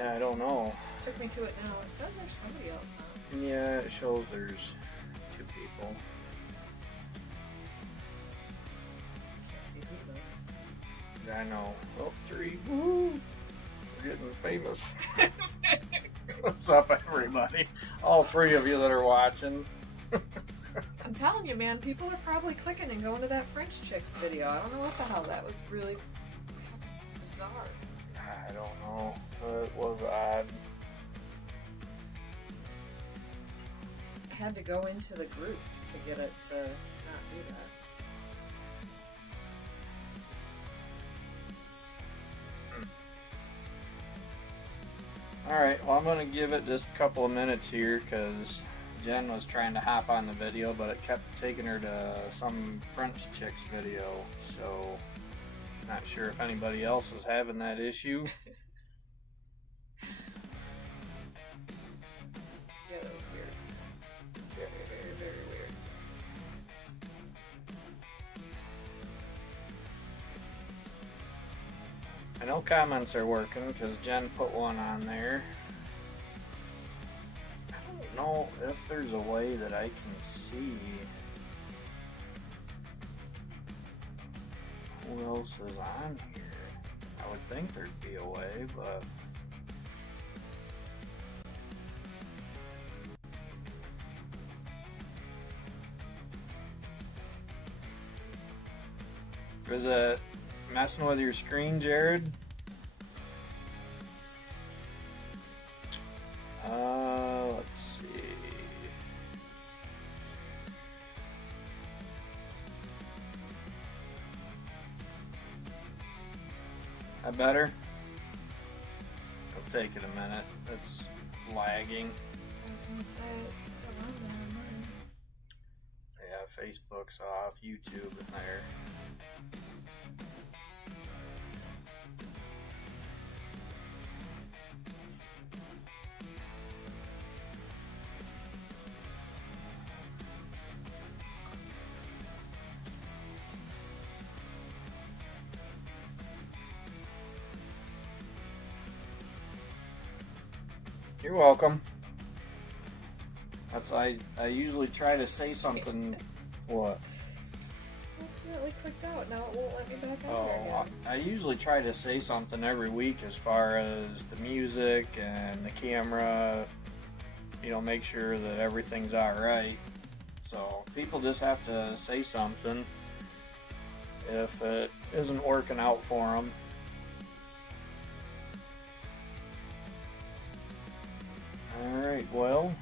Yeah, I don't know. Took me to it now. It says there's somebody else on. Yeah, it shows there's 2 people. Can't see who though. I know. Oh, 3. Woo! We're getting famous. What's up, everybody? All 3 of you that are watching. I'm telling you, man, people are probably clicking and going to that French chicks video. I don't know what the hell that was. Really bizarre. I don't know. It was odd. I had to go into the group to get it to not do that. Alright, well, I'm going to give it just a couple of minutes here because Jen was trying to hop on the video, but it kept taking her to some French chicks video, so not sure if anybody else is having that issue. Yeah, that was weird. Very, very, very weird. I know comments are working because Jen put one on there. I don't know if there's a way that I can see who else is on here. I would think there'd be a way, but is it messing with your screen, Jared? Let's see. That better? It'll take it a minute. It's lagging. I was gonna say it's still on there. Yeah, Facebook's off, YouTube in there. You're welcome. That's I usually try to say something. What? Accidentally clicked out. Now it won't let me back out Oh, there again. I usually try to say something every week as far as the music and the camera. You know, make sure that everything's all right. So people just have to say something if it isn't working out for them. Alright, well,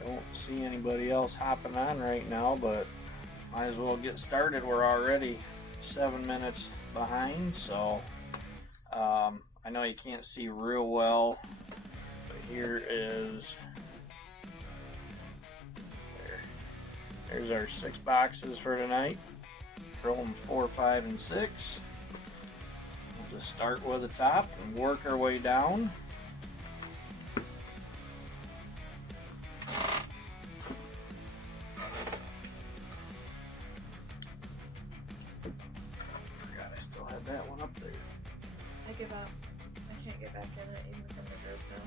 I don't see anybody else hopping on right now, but might as well get started. We're already 7 minutes behind, so I know you can't see real well, but here is, there's our 6 boxes for tonight. Throw them 4, 5, and 6. We'll just start with the top and work our way down. That one up there. I give up. I can't get back in it even from the group now.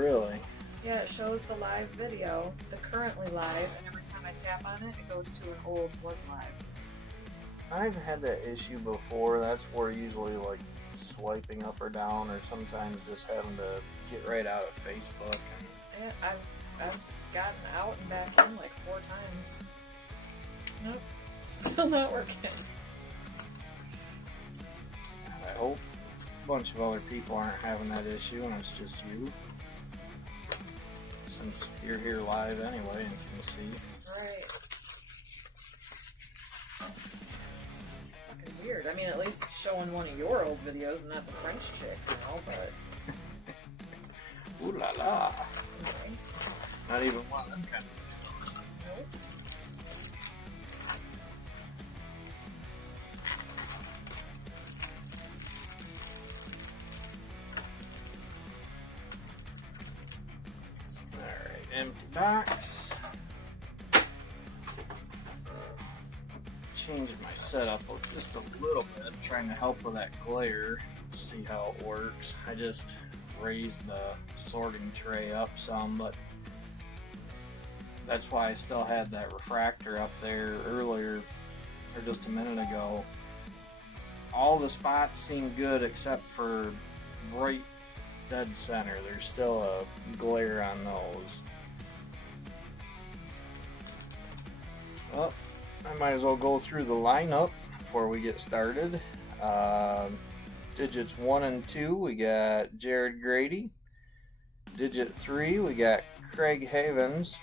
Really? Yeah, it shows the live video, the currently live, and every time I tap on it, it goes to an old was live. I've had that issue before. That's where usually like swiping up or down, or sometimes just having to get right out of Facebook. Yeah, I've gotten out and back in like 4 times. Nope, still not working. I hope a bunch of other people aren't having that issue and it's just you. Since you're here live anyway and can see. Right. Fucking weird. I mean, at least showing one of your old videos and not the French chick, you know, but... Ooh la la. Okay. Not even one of them kind of. Nope. Empty box. Changing my setup just a little bit, trying to help with that glare. see how it works. I just raised the sorting tray up some, but that's why I still had that refractor up there earlier, or just a minute ago. All the spots seem good except for right dead center. There's still a glare on those. Well, I might as well go through the lineup before we get started. Digits 1 and 2, we got Jared Grady. Digit 3, we got Craig Havens.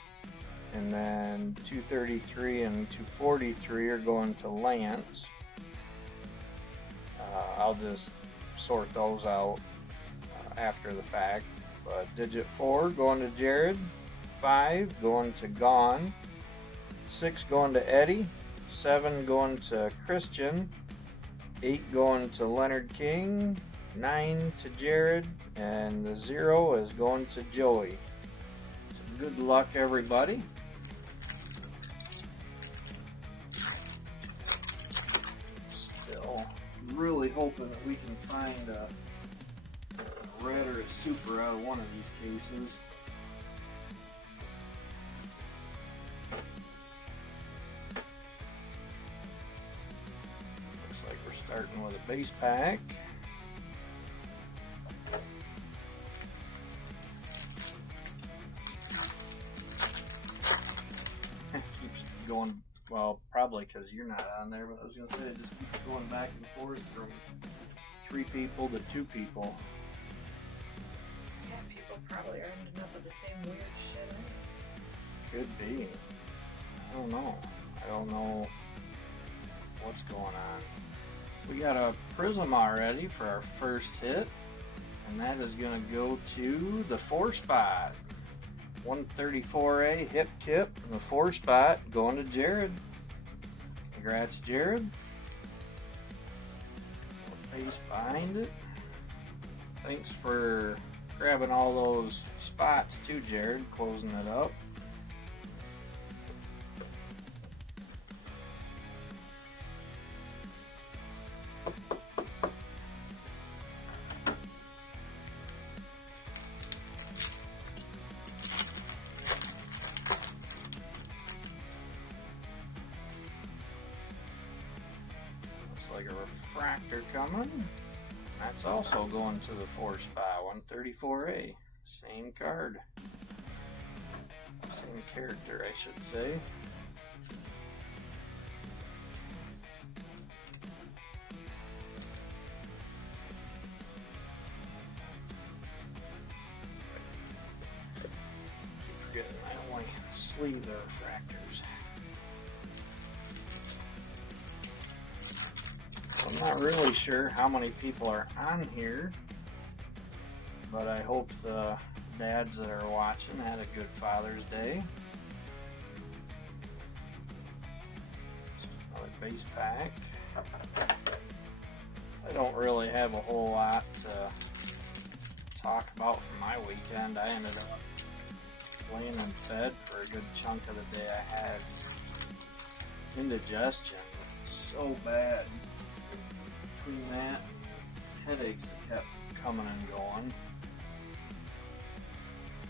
And then 233 and 243 are going to Lance. I'll just sort those out after the fact. But digit 4 going to Jared. 5 going to Gone. 6 going to Eddie. 7 going to Christian. 8 going to Leonard King. 9 to Jared. And the 0 is going to Joey. So good luck, everybody. Still really hoping that we can find a red or a super out of one of these cases. Starting with a base pack. Keeps going, well, probably because you're not on there, but I was going to say it just keeps going back and forth from 3 people to 2 people. Yeah, people probably are ending up with the same weird shit. Could be. I don't know. I don't know what's going on. We got a prism already for our first hit, and that is going to go to the 4 spot. 134A hip kip in the 4 spot going to Jared. Congrats, Jared. Base behind it. Thanks for grabbing all those spots too, Jared, closing it up. Like a refractor coming. That's also going to the 4 spot, 134A. Same card. Same character, I should say. Keep forgetting I only sleeve the refractors. I'm not really sure how many people are on here, but I hope the dads that are watching had a good Father's Day. Another base pack. I don't really have a whole lot to talk about from my weekend. I ended up laying in bed for a good chunk of the day. I had indigestion so bad. Between that, headaches that kept coming and going.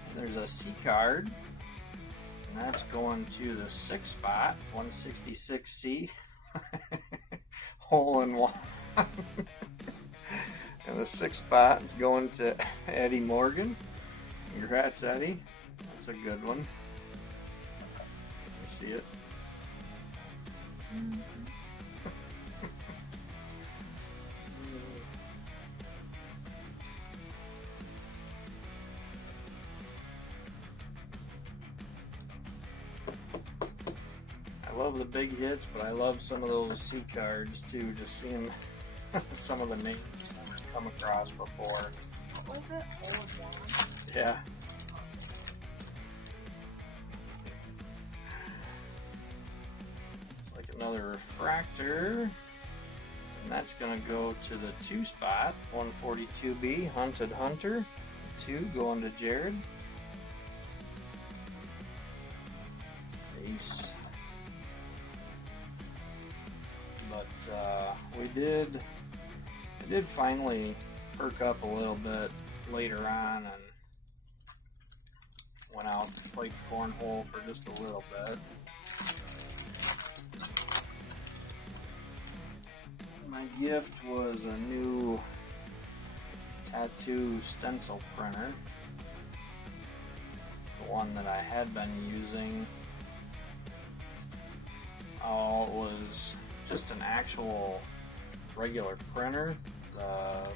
And there's a C card, and that's going to the 6 spot, 166C, hole in one. And the 6 spot is going to Eddie Morgan. Congrats, Eddie. That's a good one. You see it? Mm-hmm. I love the big hits, but I love some of those C cards too, just seeing some of the names I've never come across before. What was it? Hole in one? Yeah. It's like another refractor. And that's going to go to the 2 spot, 142B, Hunted Hunter. 2 going to Jared. Ace. But I did finally perk up a little bit later on and went out to play cornhole for just a little bit. My gift was a new tattoo stencil printer. The one that I had been using, it was just an actual regular printer. What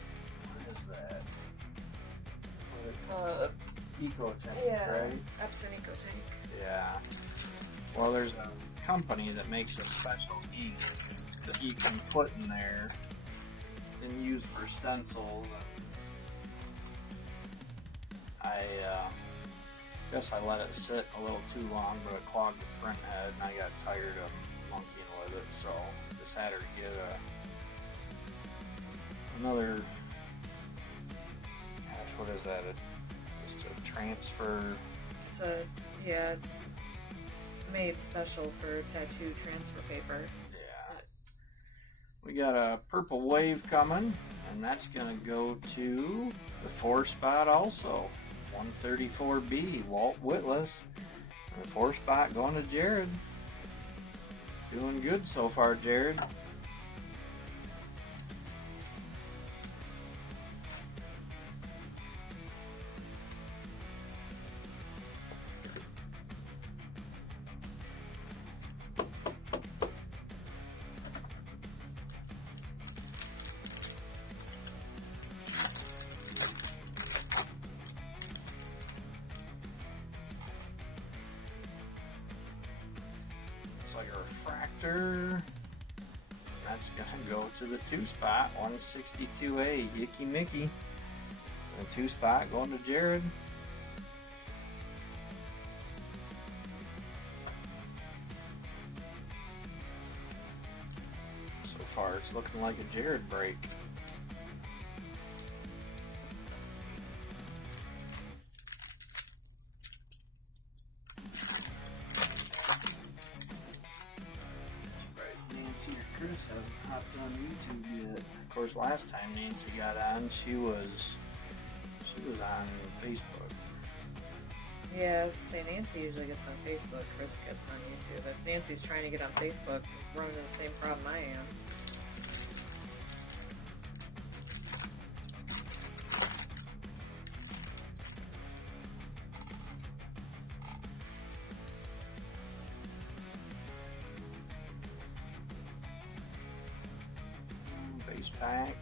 is that? It's EcoTank, right? Epson EcoTank. Yeah. Well, there's a company that makes a special ink that you can put in there and use for stencils. I guess I let it sit a little too long, but it clogged the print head, and I got tired of monkeying with it, so just had her get another. Gosh, what is that? Just a transfer. It's made special for tattoo transfer paper. Yeah. We got a purple wave coming, and that's gonna go to the 4-spot also. 134B, Walt Whitless. The 4-spot going to Jared. Doing good so far, Jared. Like a refractor. That's gonna go to the 2-spot, 162A, Yicky Mickey. And 2-spot going to Jared. So far, it's looking like a Jared break. Chris hasn't hopped on YouTube yet. Of course, last time Nancy got on, she was on Facebook. Yeah, say Nancy usually gets on Facebook. Chris gets on YouTube. If Nancy's trying to get on Facebook, running the same problem I am. Base pack.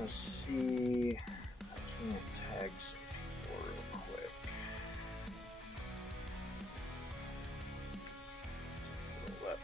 Let's see. I can't tag some people real quick. Let me.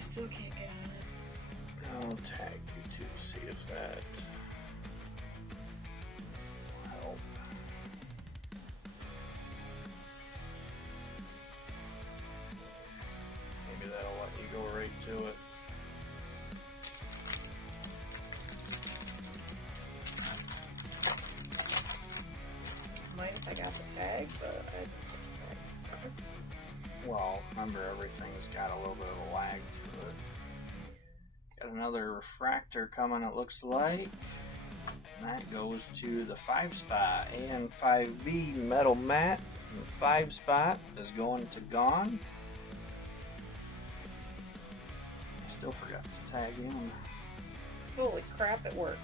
Still can't get on it. I'll tag you too, see if that will help. Maybe that'll let you go right to it. Might if I got the tag, but I didn't get the tag. Well, remember everything's got a little bit of a lag to it. Got another refractor coming, it looks like. And that goes to the 5-spot. And 5B metal mat. And the 5-spot is going to Gone. Still forgot to tag him. Holy crap, it worked.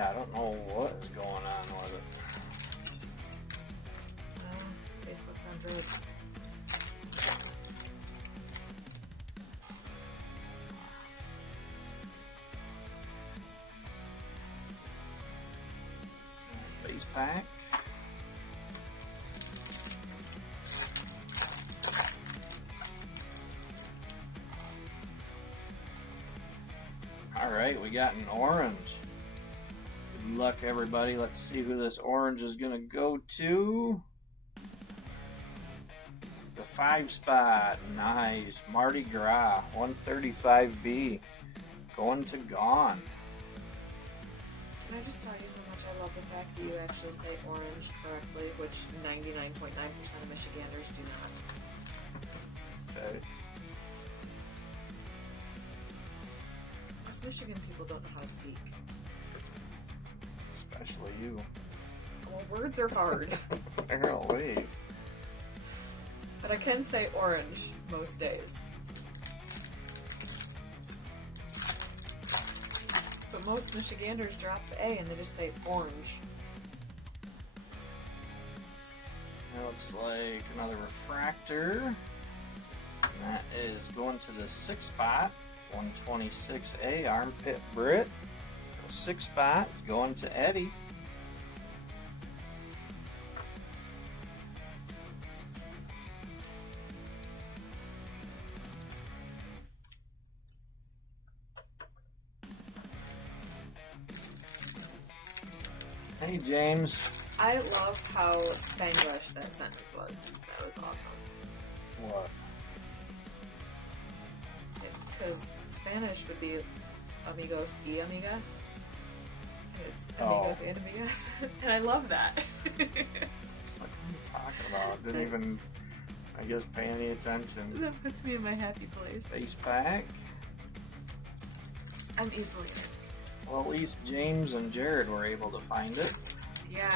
Yeah, I don't know what is going on with it. Facebook's on drugs. Base pack. Alright, we got an orange. Good luck, everybody. Let's see who this orange is going to go to. The 5 spot. Nice. Mardi Gras. 135B. Going to Gone. Can I just tell you how much I love the fact that you actually say orange correctly, which 99.9% of Michiganders do not. Okay. Most Michigan people don't know how to speak. Especially you. Well, words are hard. Apparently. But I can say orange most days. But most Michiganders drop the A and they just say orange. That looks like another refractor. And that is going to the 6 spot. 126A Armpit Brit. The 6 spot is going to Eddie. Hey James. I love how Spanglish that sentence was. That was awesome. What? Because Spanish would be amigos y amigas. It's Oh. amigos and amigas. And I love that. It's like, what are you talking about? Didn't even, I guess, pay any attention. That puts me in my happy place. Face pack. I'm easily in. Well, at least James and Jared were able to find it. Yeah.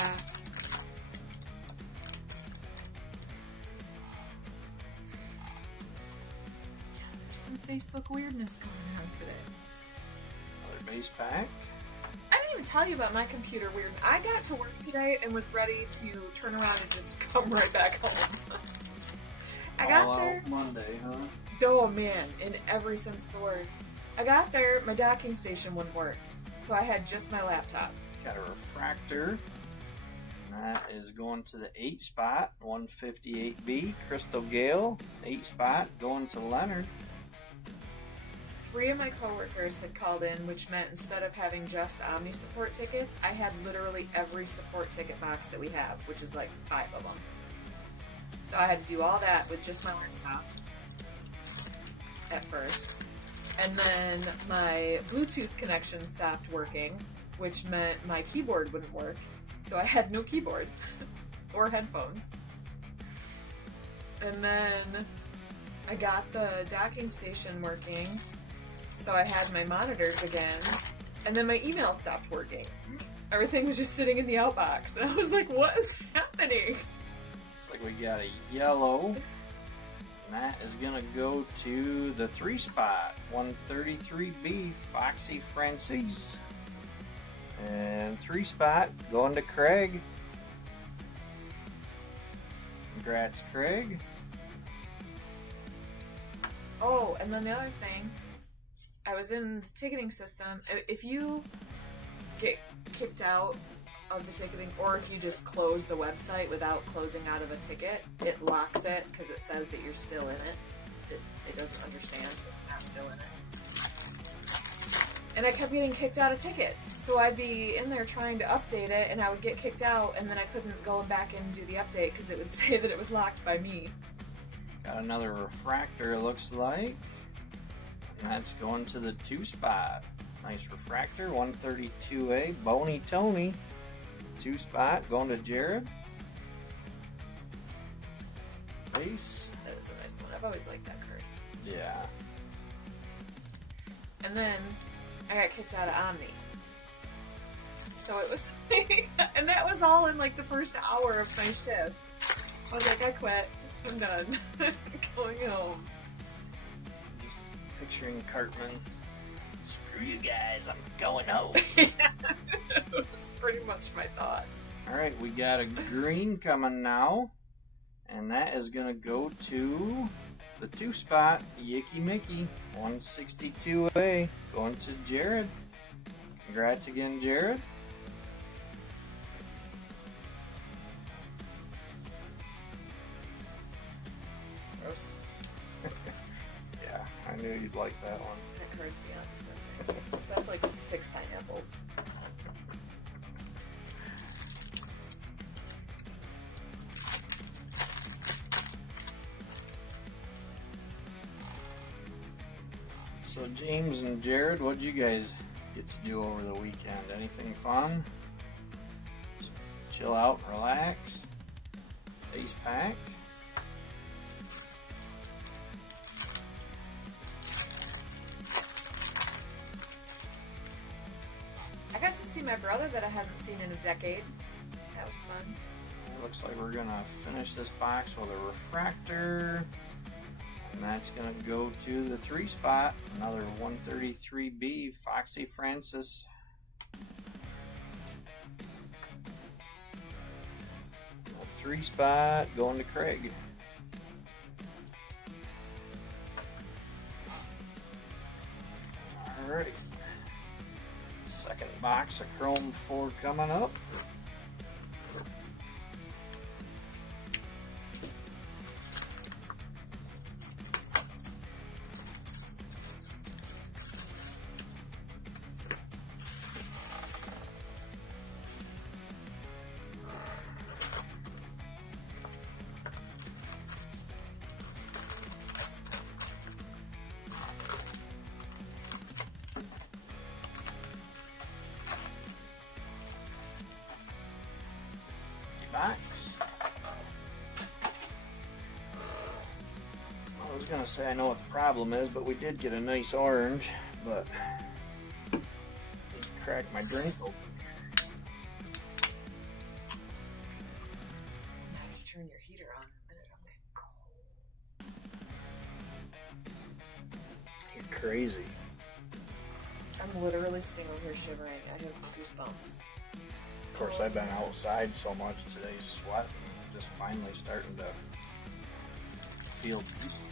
There's some Facebook weirdness going on today. Another base pack. I didn't even tell you about my computer weird. I got to work today and was ready to turn around and just come right back home. I got All there. out Monday, huh? Oh man, in every sense of the word. I got there, my docking station wouldn't work. So I had just my laptop. Got a refractor. That is going to the 8 spot, 158B. Crystal Gale, 8 spot, going to Leonard. 3 of my coworkers had called in, which meant instead of having just Omni support tickets, I had literally every support ticket box that we have, which is like 5 of them. So I had to do all that with just my laptop at first. And then my Bluetooth connection stopped working, which meant my keyboard wouldn't work. So I had no keyboard or headphones. And then I got the docking station working, so I had my monitors again. And then my email stopped working. Everything was just sitting in the outbox. And I was like, what is happening? Looks like we got a yellow. And that is going to go to the 3 spot, 133B, Foxy Francis. And 3 spot going to Craig. Congrats, Craig. Oh, and then the other thing, I was in the ticketing system. If you get kicked out of the ticketing, or if you just close the website without closing out of a ticket, it locks it because it says that you're still in it. It doesn't understand that you're not still in it. And I kept getting kicked out of tickets. So I'd be in there trying to update it, and I would get kicked out, and then I couldn't go back and do the update because it would say that it was locked by me. Got another refractor, it looks like. And that's going to the 2 spot. Nice refractor, 132A, Boney Tony. 2 spot going to Jared. Base. That is a nice one. I've always liked that card. Yeah. And then I got kicked out of Omni. So it was, and that was all in like the first hour of my shift. I was like, I quit. I'm done. Going home. Just picturing Cartman Screw you guys, I'm going home. That's pretty much my thoughts. Alright, we got a green coming now. And that is going to go to the 2-spot, Yicky Mickey, 162A, going to Jared. Congrats again, Jared. Gross. Yeah, I knew you'd like that one. That card's beyond disgusting. That's like 6 pineapples. So James and Jared, what'd you guys get to do over the weekend? Anything fun? Just chill out, relax, base pack. I got to see my brother that I haven't seen in a decade. That was fun. It looks like we're gonna finish this box with a refractor. And that's going to go to the 3-spot, another 133B, Foxy Francis. A 3-spot going to Craig. Alright. Second box of Chrome 4 coming up. Box. I was gonna say I know what the problem is, but we did get a nice orange, but it cracked my drink open. You have to turn your heater on, then it'll get cold. You're crazy. I'm literally sitting over here shivering. I have goosebumps. Of course, I've been outside so much today, sweating, just finally starting to feel decent.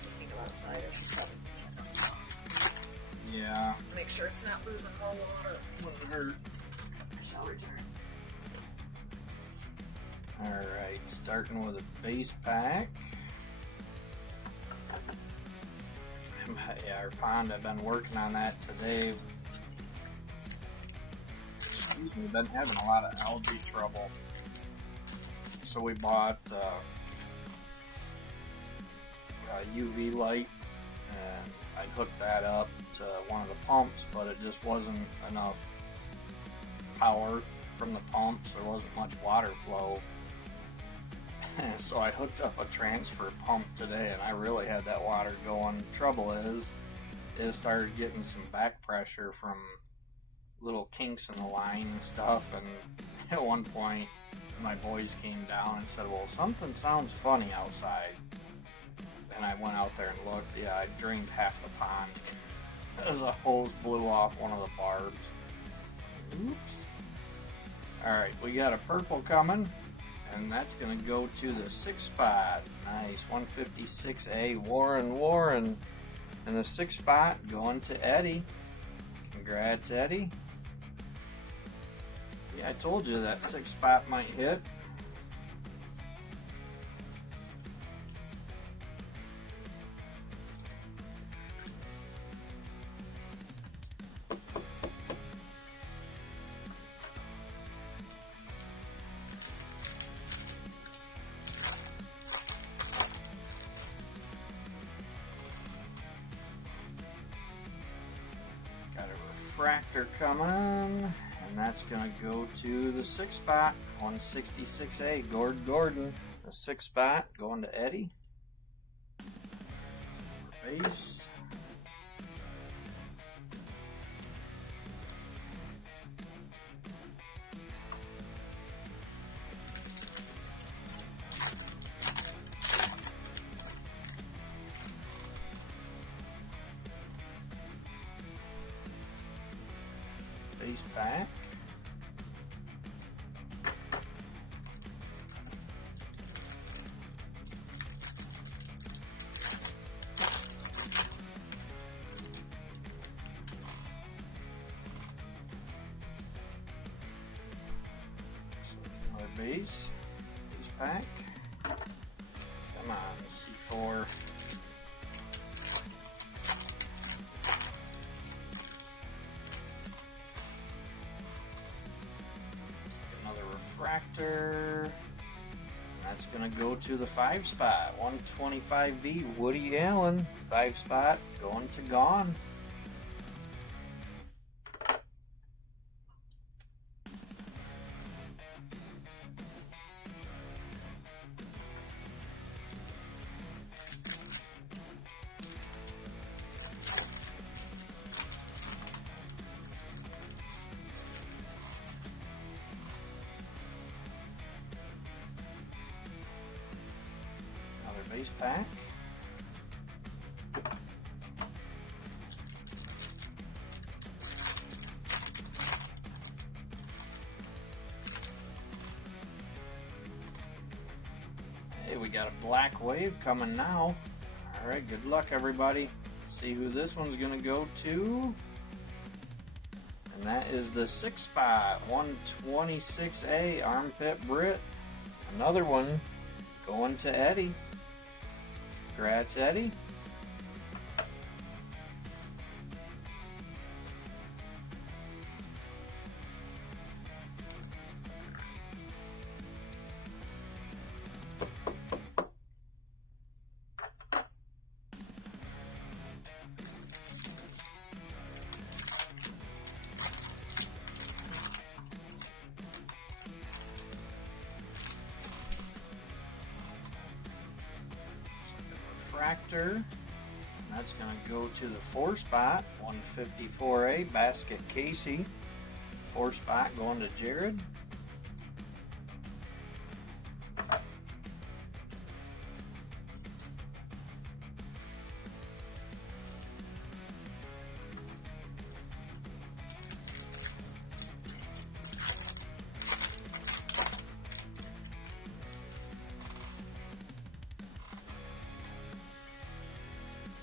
Speaking of outside, I should probably Yeah. make sure it's not losing all the water. Wouldn't hurt. I shall return. Alright, starting with a base pack. Yeah, our pond, I've been working on that today. We've been having a lot of algae trouble. So we bought a UV light, and I hooked that up to one of the pumps, but it just wasn't enough power from the pumps. There wasn't much water flow. So I hooked up a transfer pump today, and I really had that water going. Trouble is, it started getting some back pressure from little kinks in the line and stuff, and at one point my boys came down and said, well, something sounds funny outside. And I went out there and looked. Yeah, I drained half the pond as a hose blew off one of the barbs. Oops. Alright, we got a purple coming, and that's going to go to the 6-spot. Nice, 156A, Warren. And the 6-spot going to Eddie. Congrats, Eddie. Yeah, I told you that 6-spot might hit. Got a refractor coming, and that's going to go to the 6-spot, 166A, Gordon. The 6-spot going to Eddie. Base. base pack. Another base pack. Come on, C4. Another refractor. That's gonna go to the 5 spot. 125B Woody Allen. 5 spot going to gone. Base pack. Hey, we got a black wave coming now. All right, good luck everybody. See who this one's gonna go to. And that is the 6 spot, 126A Armpit Brit. Another one going to Eddie. Congrats, Eddie. Refractor. That's going to go to the 4 spot, 154A Basket Casey. 4 spot going to Jared.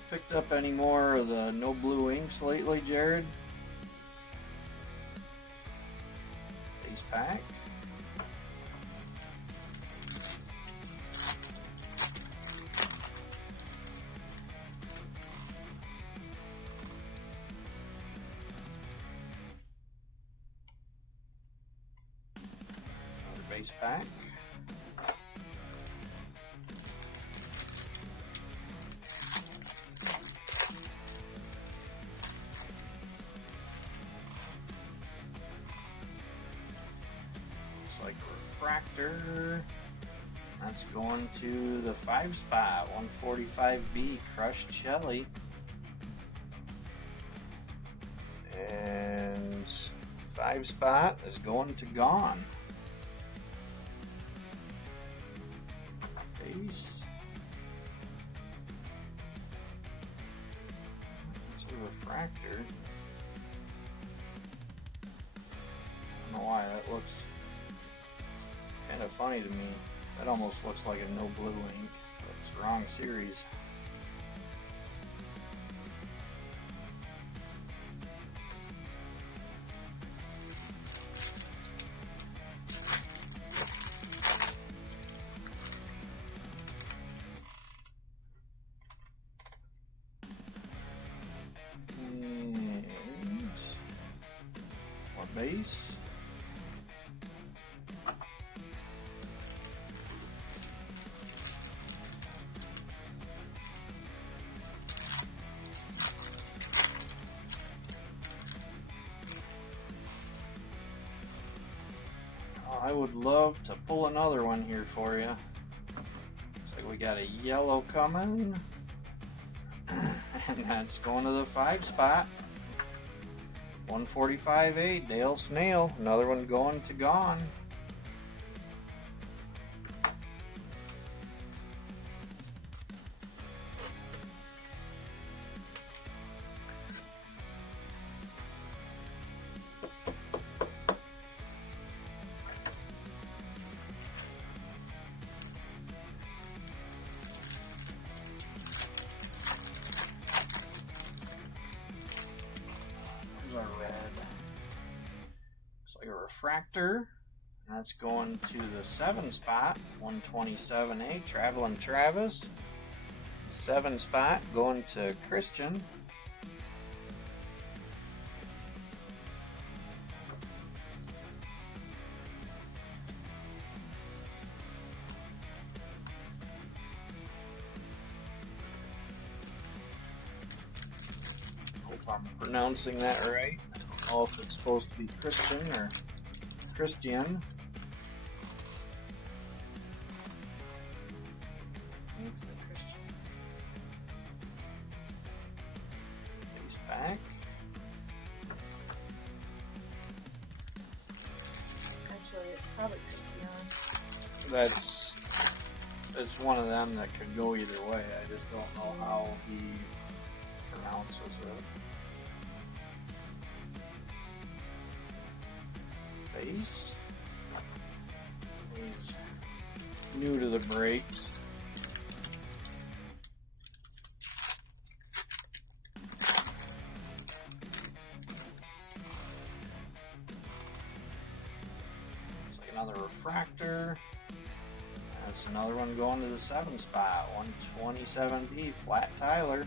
Picked up any more of the no blue inks lately, Jared? Base pack. Another base pack. Like a refractor. That's going to the 5 spot, 145B Crushed Shelly. And 5 spot is going to gone. Base. It's a refractor. I don't know why that looks kind of funny to me. That almost looks like a no blue ink, but it's the wrong series. And more base. I would love to pull another one here for you. Looks like we got a yellow coming. And that's going to the 5 spot. 145A Dale Snail. Another one going to gone. refractor. That's going to the 7 spot, 127A, Traveling Travis. 7 spot going to Christian. Hope I'm pronouncing that right. I don't know if it's supposed to be Christian or Christian. Looks like Christian. Face back. Actually, it's probably Christian. It's one of them that could go either way. I just don't know how he pronounces it. Face. He's new to the brakes. Looks like another refractor. That's another one going to the 7 spot, 127B, Flat Tyler.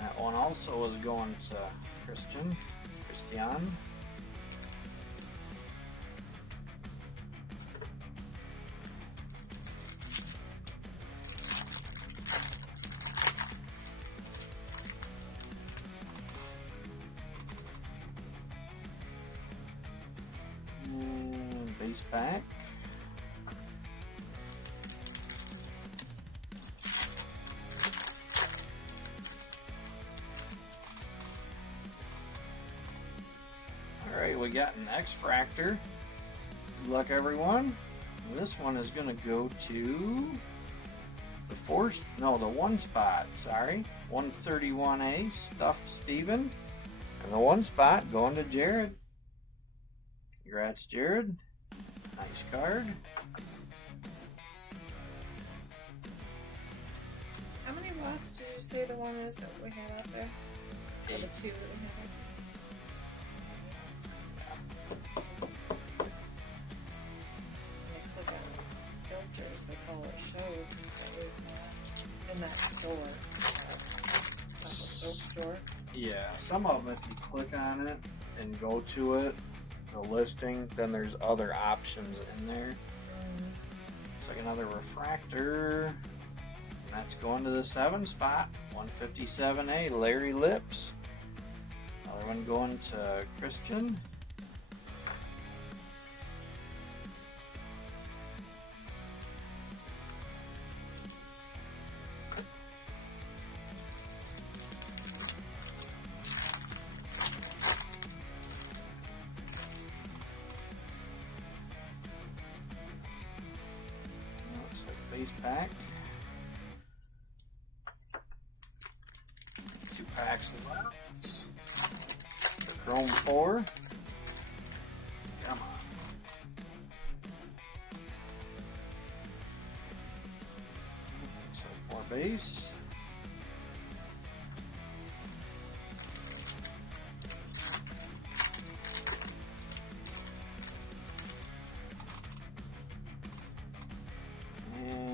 That one also is going to Christian. Base pack. Alright, we got an X-Fractor. Good luck, everyone. This one is going to go to the 1 spot, sorry. 131A, Stuffed Steven. And the 1 spot going to Jared. Congrats, Jared. Nice card. How many watts did you say the one is that we had out there? Or the 2 that we had out there? Click on filters, that's all it shows in that store. Not the soap store. Yeah, some of them, if you click on it and go to it, the listing, then there's other options in there. It's like another refractor. And that's going to the 7 spot, 157A, Larry Lips. Another one going to Christian. Base pack. 2 packs left. The Chrome 4. Come on. So 4 base.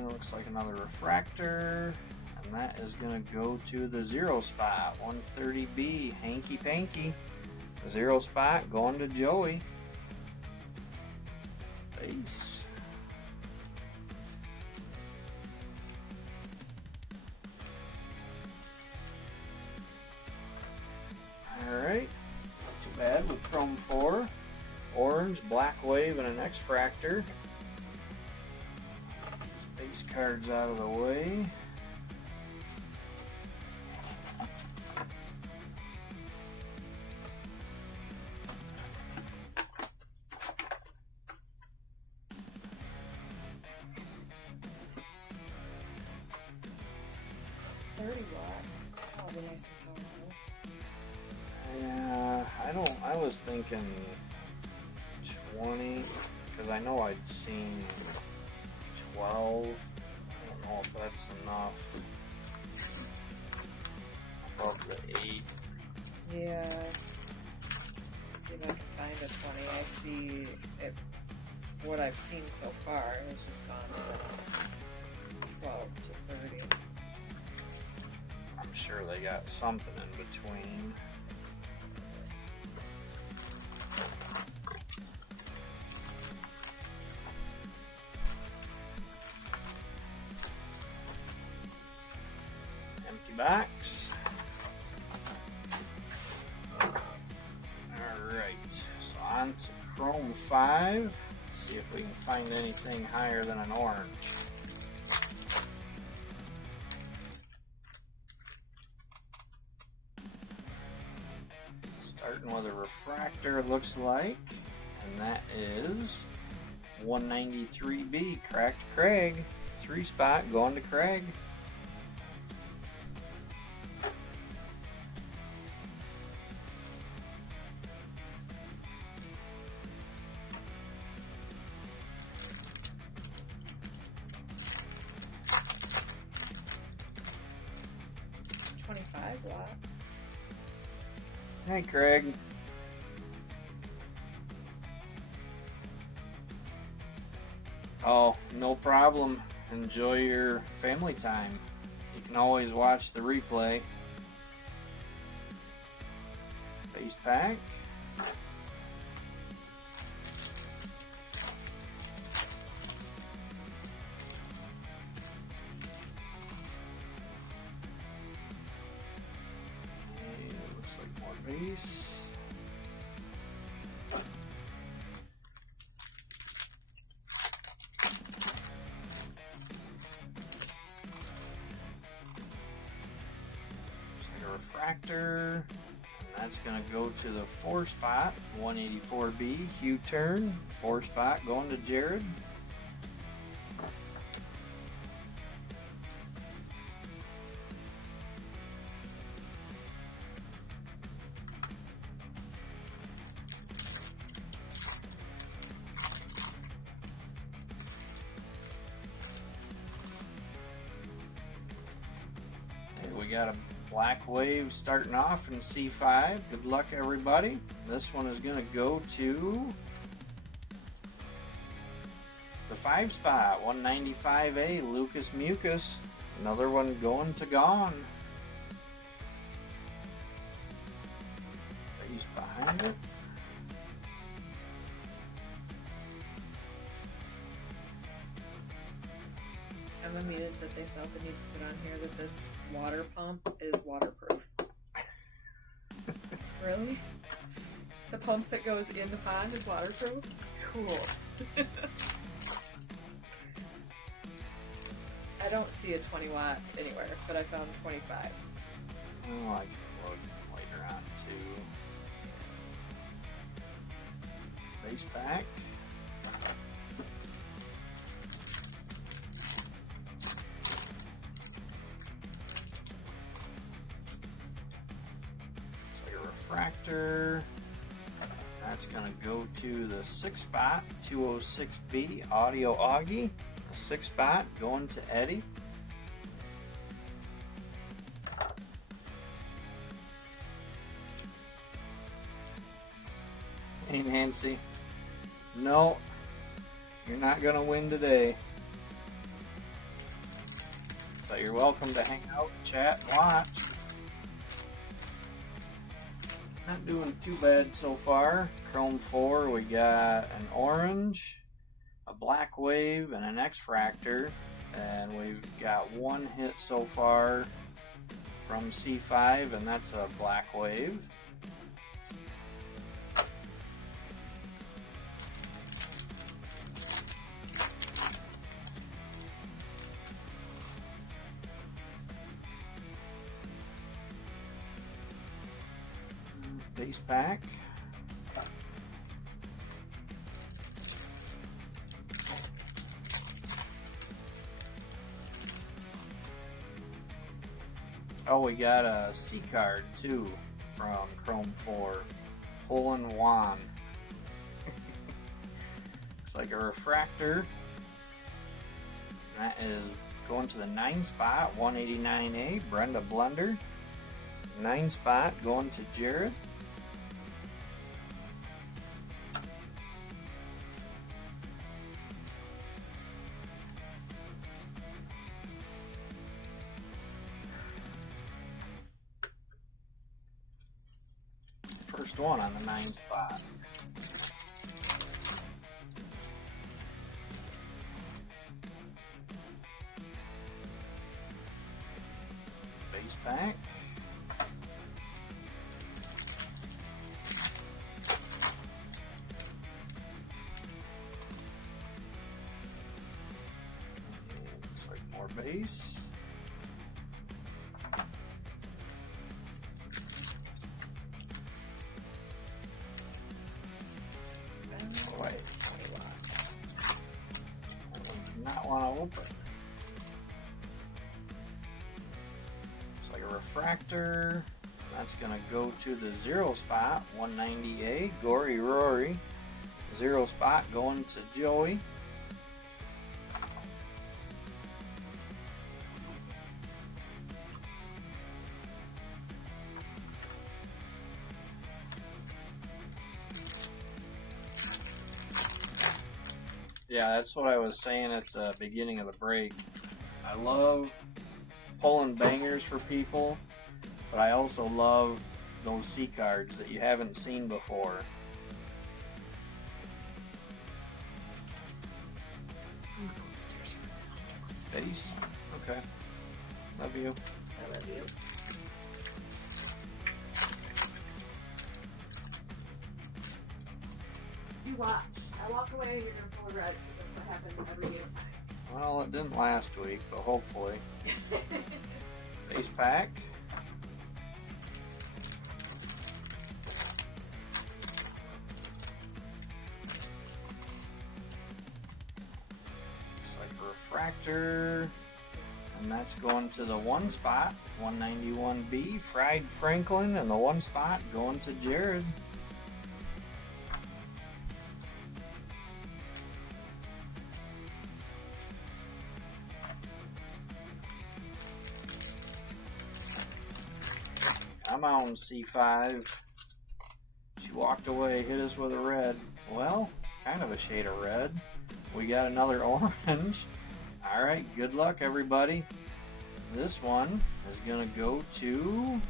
Looks like another refractor, and that is going to go to the 0 spot, 130B, Hanky Panky. 0 spot going to Joey. Base. Alright, not too bad with Chrome 4, Orange, Black Wave, and an X-Fractor. Base cards out of the way. That'll be nice and powerful. Yeah, I was thinking 20, because I know I'd seen 12. I don't know if that's enough. Above the 8. Yeah. So See if I can find a 20. I see it. What I've seen so far has just gone from 12 to 30. I'm sure they got something in between. Empty box. Alright, so on to Chrome 5. Let's see if we can find anything higher than an orange. Starting with a refractor, it looks like, and that is 193B, Cracked Craig. 3-spot going to Craig. Watt. Hey, Craig. Oh, no problem. Enjoy your family time. You can always watch the replay. Base pack. Base. A refractor, and that's going to go to the 4-spot, 184B, Q turn, 4-spot going to Jared. We got a black wave starting off in C5. Good luck, everybody. This one is going to go to the 5-spot, 195A, Lucas Mucus. Another one going to Gone. He's behind it. I'm amused that they felt the need to put on here that this water pump is waterproof. Really? The pump that goes in the pond is waterproof? Cool. I don't see a 20 watt anywhere, but I found 25. Oh, I can look later on too. Base pack. Refractor. That's going to go to the 6-spot, 206B, Audio Augie. The 6-spot going to Eddie. Hey, Nancy. No, you're not going to win today. But you're welcome to hang out, chat, and watch. Not doing too bad so far. Chrome 4, we got an orange, a black wave, and an X-fractor. And we've got one hit so far from C5, and that's a black wave. Base pack. Oh, we got a C card too from Chrome 4. Hole in One. Looks like a refractor. That is going to the 9-spot, 189A, Brenda Blunder. 9-spot going to Jared. one on the 9 spot. Base pack. Looks like more base. Wait, hold on. I do not want to open. It's like a refractor. That's going to go to the 0 spot, 190A, Gory Rory. 0 spot going to Joey. Yeah, that's what I was saying at the beginning of the break. I love pulling bangers for people, but I also love those C cards that you haven't seen before. I'm gonna go upstairs for that. Space? Okay. Love you. I love you. You watch. I walk away, you're gonna pull a red because that's what happens every game time. Well, it didn't last week, but hopefully. Base pack. Looks like a refractor. And that's going to the 1 spot, 191B, Fried Franklin, and the 1 spot going to Jared. Come on, C5. She walked away, hit us with a red. Well, kind of a shade of red. We got another orange. Alright, good luck, everybody. This one is going to go to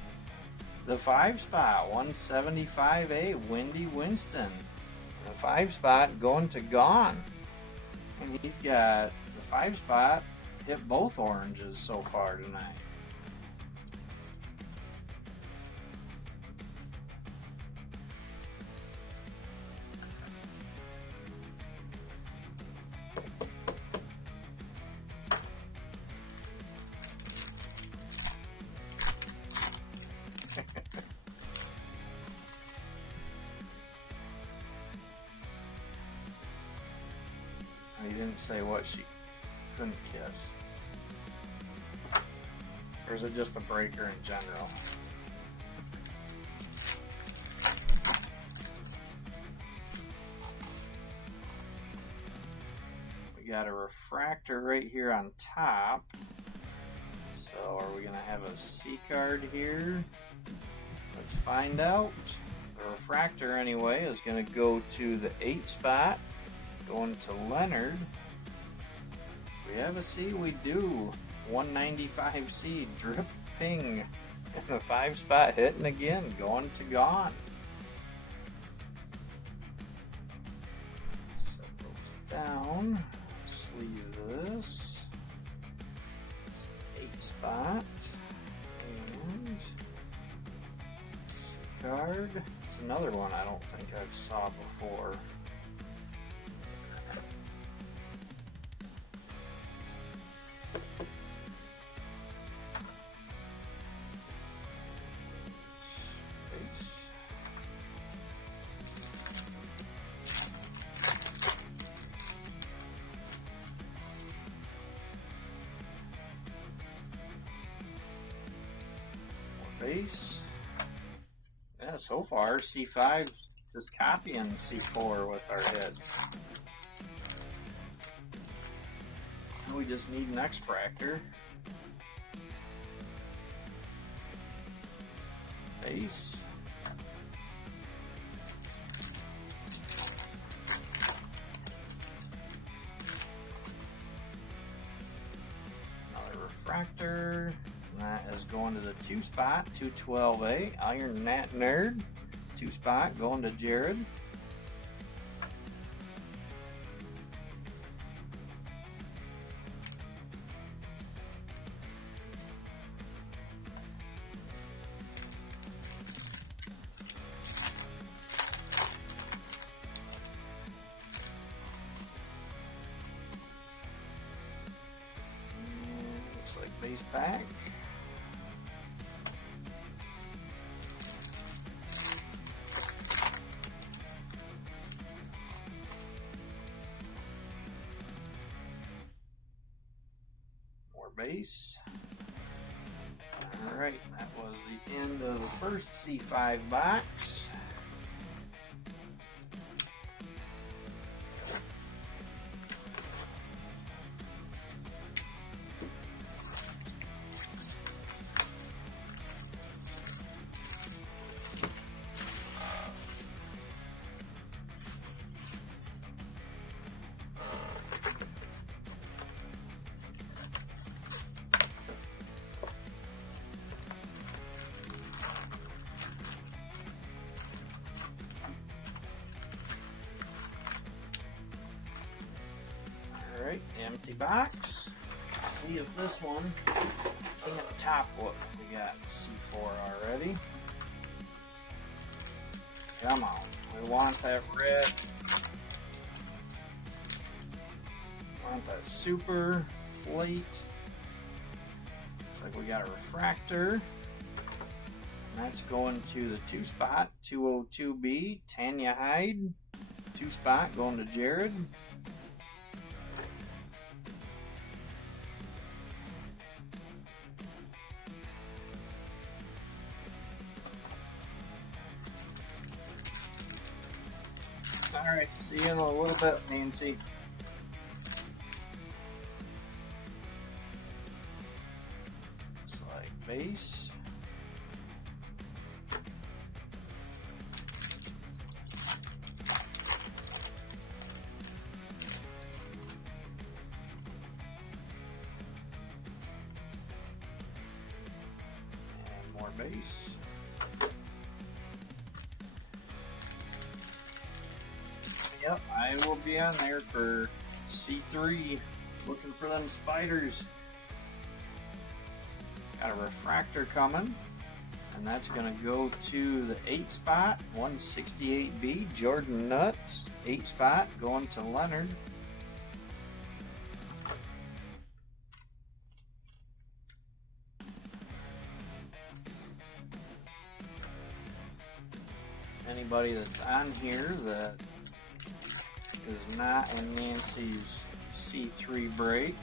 the 5 spot, 175A, Wendy Winston. The 5 spot going to Gone. And he's got the 5 spot hit both oranges so far tonight. He didn't say what she couldn't kiss. Or is it just a breaker in general? We got a refractor right here on top. So are we going to have a C card here? Let's find out. The refractor anyway is going to go to the 8 spot. Going to Leonard. We have a C, we do. 195C, Drip Ping. And the 5 spot hitting again, going to Gone. Set those down. Sleeve this. 8 spot. And C card. It's another one I don't think I've saw before. Base. Yeah, so far C5 just copying C4 with our heads. We just need an X-Fractor. Base. Another refractor. And that is going to the 2 spot, 212A, Iron Nat Nerd. 2-spot going to Jared. Looks like base pack. Base. Alright, that was the end of the first C5 box. Alright, empty box. See if this one can't top what we got in C4 already. Come on, we want that red. We want that super plate. Looks like we got a refractor. And that's going to the 2-spot, 202B, Tanya Hyde. 2-spot going to Jared. Alright, see you in a little bit, Nancy. Looks like base. And more base. Yep, I will be on there for C3, looking for them spiders. Got a refractor coming, and that's going to go to the 8-spot, 168B, Jordan Nuts. 8-spot going to Leonard. Anybody that's on here that is not in Nancy's C3 break,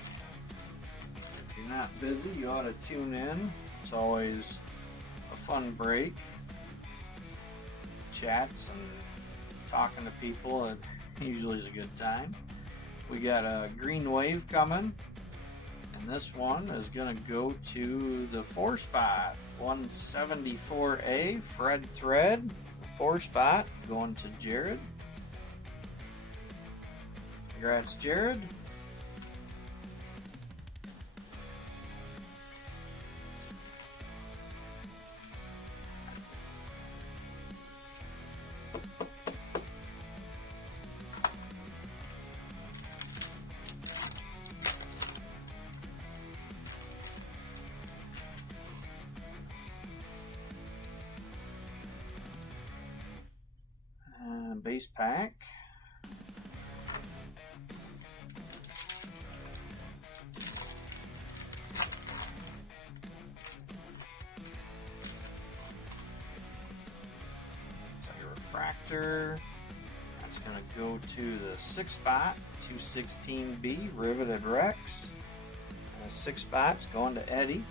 if you're not busy, you ought to tune in. It's always a fun break. Chats and talking to people, it usually is a good time. We got a green wave coming, and this one is going to go to the 4-spot, 174A, Fred Thread. 4-spot going to Jared. Congrats, Jared. Base pack. Refractor. That's going to go to the 6-spot, 216B, Riveted Rex. And the 6-spot's going to Eddie.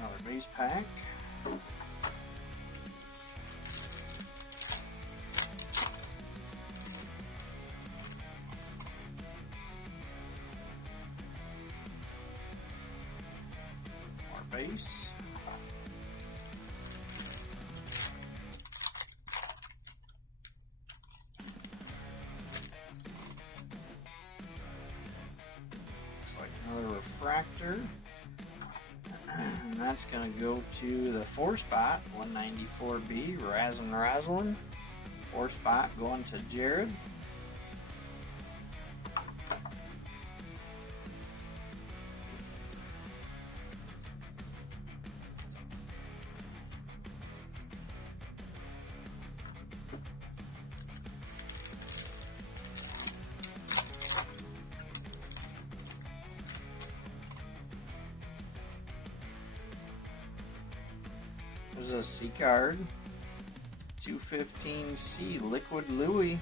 Another base pack. base. Looks like another refractor. And that's going to go to the 4-spot, 194B, Razzlin'. 4-spot going to Jared. There's a C card. 215C Liquid Louie.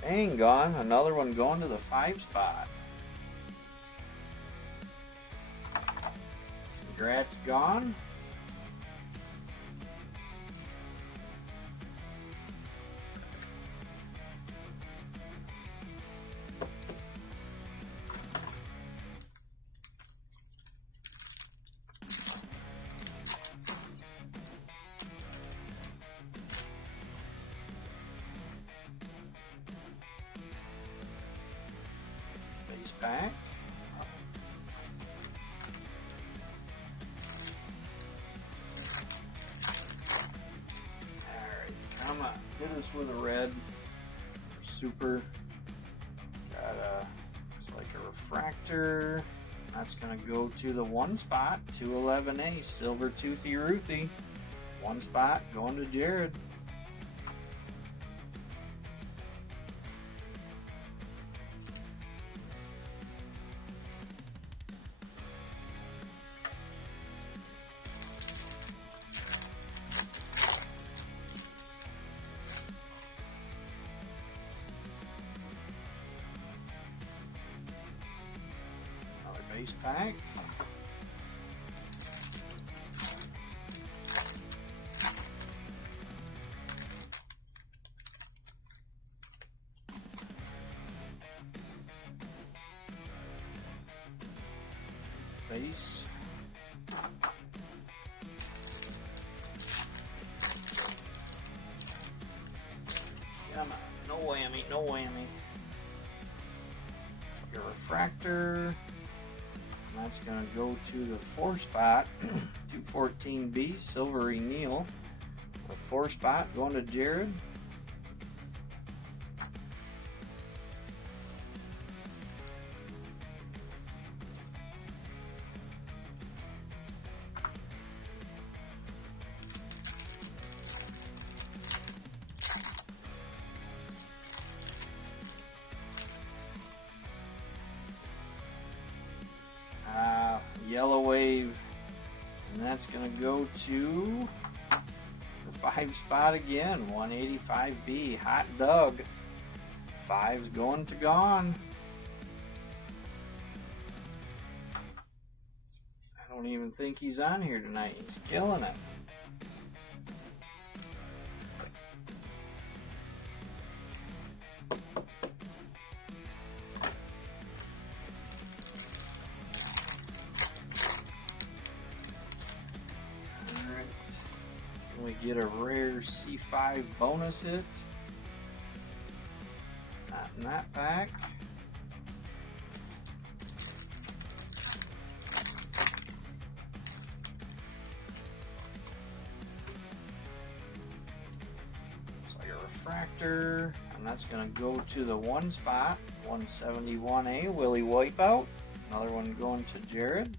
Dang, gone. Another one going to the 5-spot. Congrats, gone. Base pack. Alright, come on. Hit us with a red. Super. Got a, looks like a refractor. That's going to go to the 1-spot, 211A, Silver Toothy Ruthie. 1-spot going to Jared. Another base pack. Base. Come on, no whammy, no whammy. Your refractor. And that's going to go to the 4-spot, 214B, Silvery Neil. The 4-spot going to Jared. Yellow Wave, and that's going to go to the 5-spot again, 185B, Hot Doug. 5's going to Gone. I don't even think he's on here tonight. He's killing it. We get a rare C5 bonus hit. Not in that pack. Looks like a refractor, and that's going to go to the 1-spot, 171A Willie Wipeout. Another one going to Jared.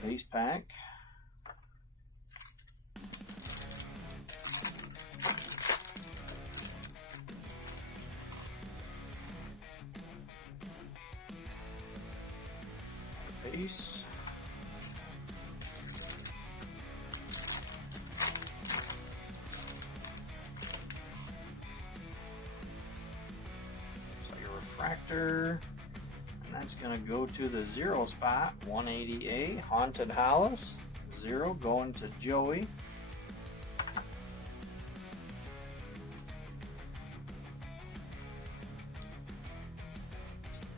Base pack. Base. Looks like a refractor, and that's going to go to the 0 spot. 180A, Haunted Hollis. 0 going to Joey.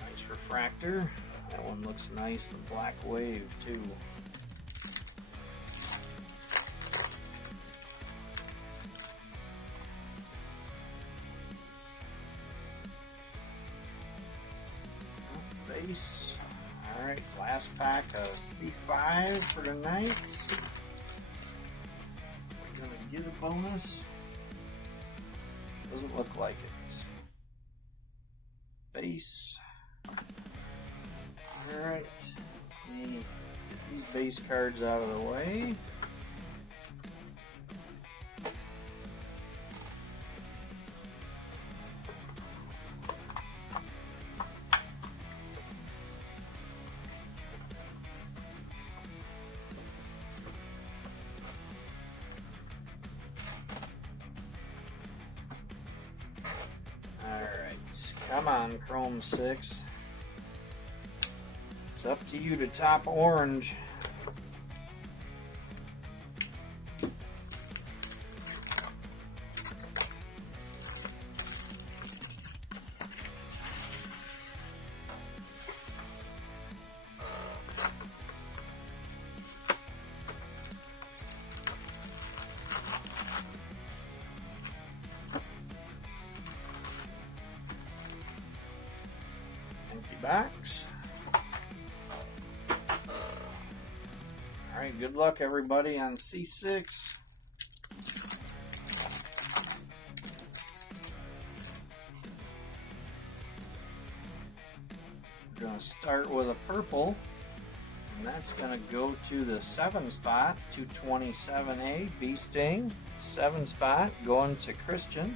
Nice refractor. That one looks nice, the black wave too. Base. Alright, last pack of C5 for tonight. We're gonna get a bonus. Doesn't look like it. Base. Alright. Get these base cards out of the way. Come on, Chrome 6. It's up to you to top orange. Backs. Alright, good luck everybody on C6. We're going to start with a purple, and that's going to go to the 7 spot, 227A, Bee Sting. 7 spot going to Christian.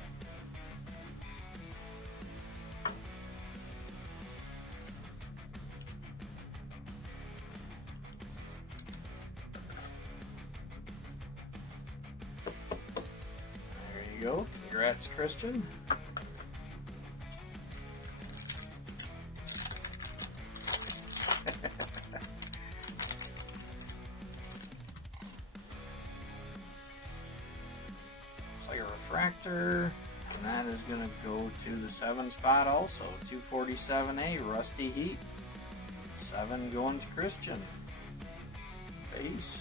Go. Congrats, Christian. Like a refractor, and that is going to go to the 7 spot also. 247A, Rusty Heat. 7 going to Christian. Base.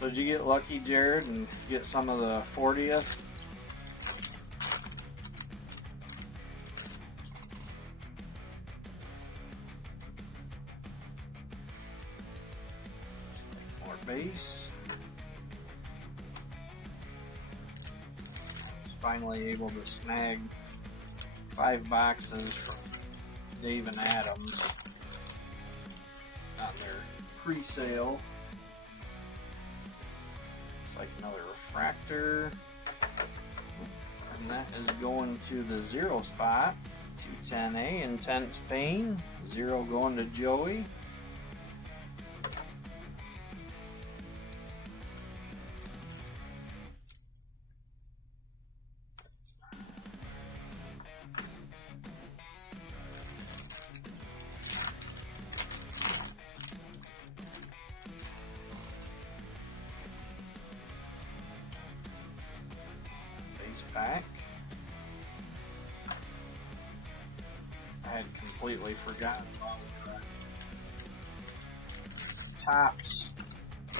So did you get lucky, Jared, and get some of the 40th? More base. Finally able to snag 5 boxes from Dave and Adams on their pre-sale. Like another refractor, and that is going to the 0 spot. 210A, Intense Pain. 0 going to Joey. Back. I had completely forgotten about Tops.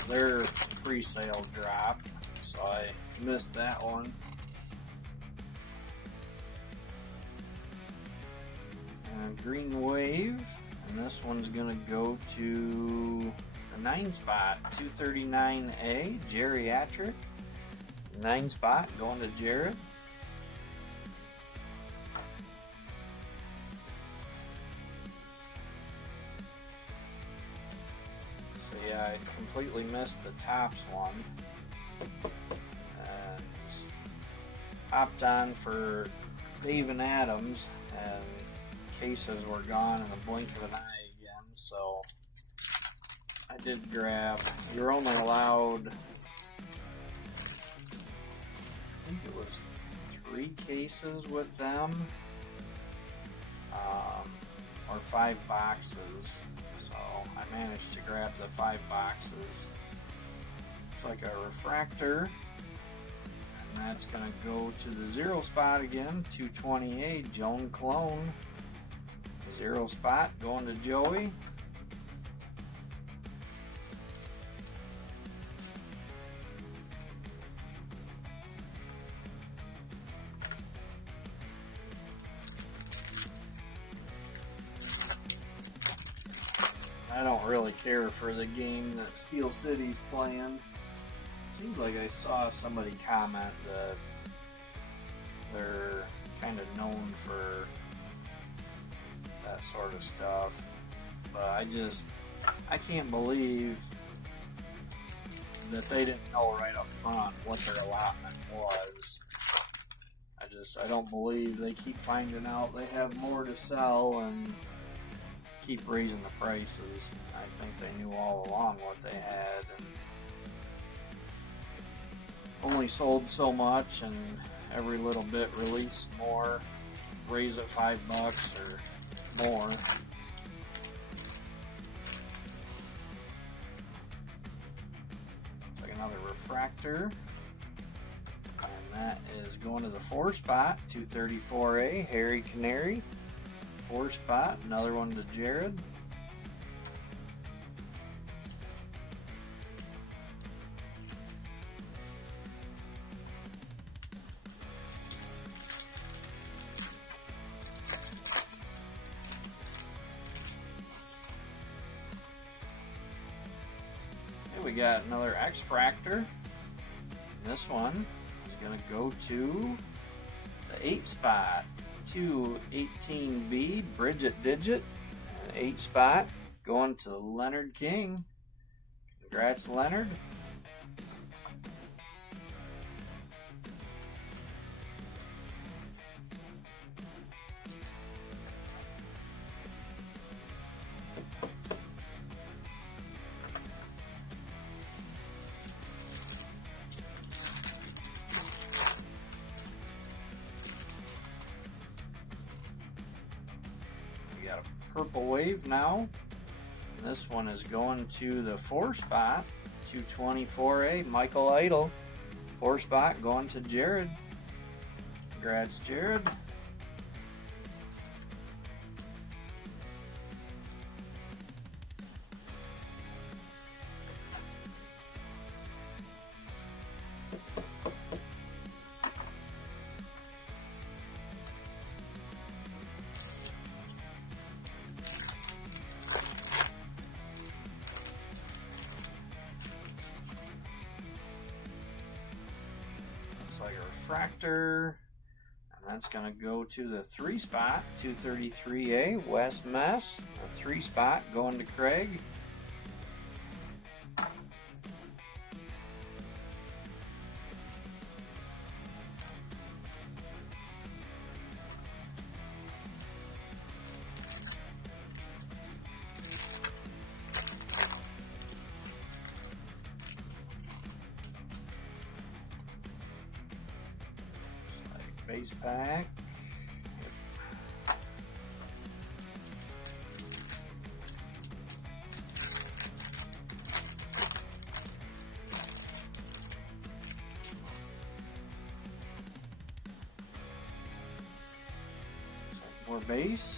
Their pre-sale drop, so I missed that one. Green Wave, and this one's gonna go to the 9 spot, 239A, Geriatric. 9 spot going to Jared. I completely missed the tops one. And hopped on for Dave and Adams, and cases were gone in a blink of an eye again, so I did grab, you're only allowed, I think it was 3 cases with them, or 5 boxes, so I managed to grab the 5 boxes. It's like a refractor, and that's going to go to the 0 spot again, 228, Joan Clone. 0 spot going to Joey. I don't really care for the game that Steel City's playing. Seems like I saw somebody comment that they're kind of known for that sort of stuff, but I can't believe that they didn't know right up front what their allotment was. I don't believe they keep finding out they have more to sell and keep raising the prices. I think they knew all along what they had and only sold so much, and every little bit release more, raise it $5 or more. Looks like another refractor, and that is going to the 4 spot, 234A, Harry Canary. 4 spot, another one to Jared. We got another X-Fractor. This one is going to go to the 8 spot, 218B, Bridget Digit. 8 spot going to Leonard King. Congrats, Leonard. Got a purple wave now. And this one is going to the 4 spot, 224A, Michael Idle. 4 spot going to Jared. Congrats, Jared. Like a refractor, and that's going to go to the 3 spot, 233A, West Mess. A 3 spot going to Craig. Base pack. More base.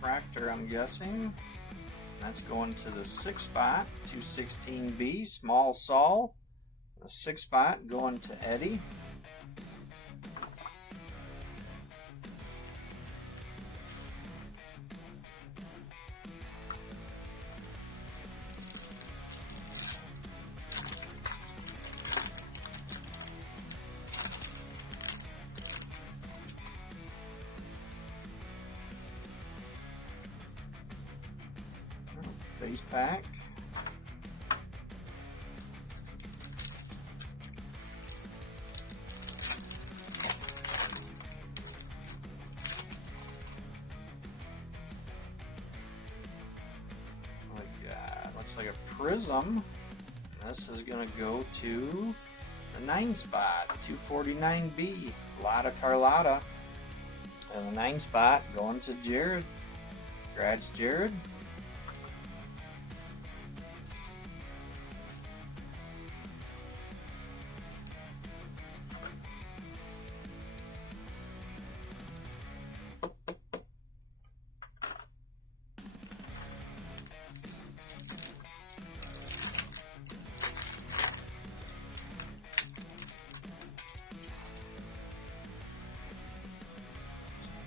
Refractor, I'm guessing. That's going to the 6 spot, 216B, Small Saul. The 6 spot going to Eddie. base pack. Looks like a prism. This is going to go to the 9 spot, 249B, Lotta Carlotta. And the 9 spot going to Jared. Congrats, Jared.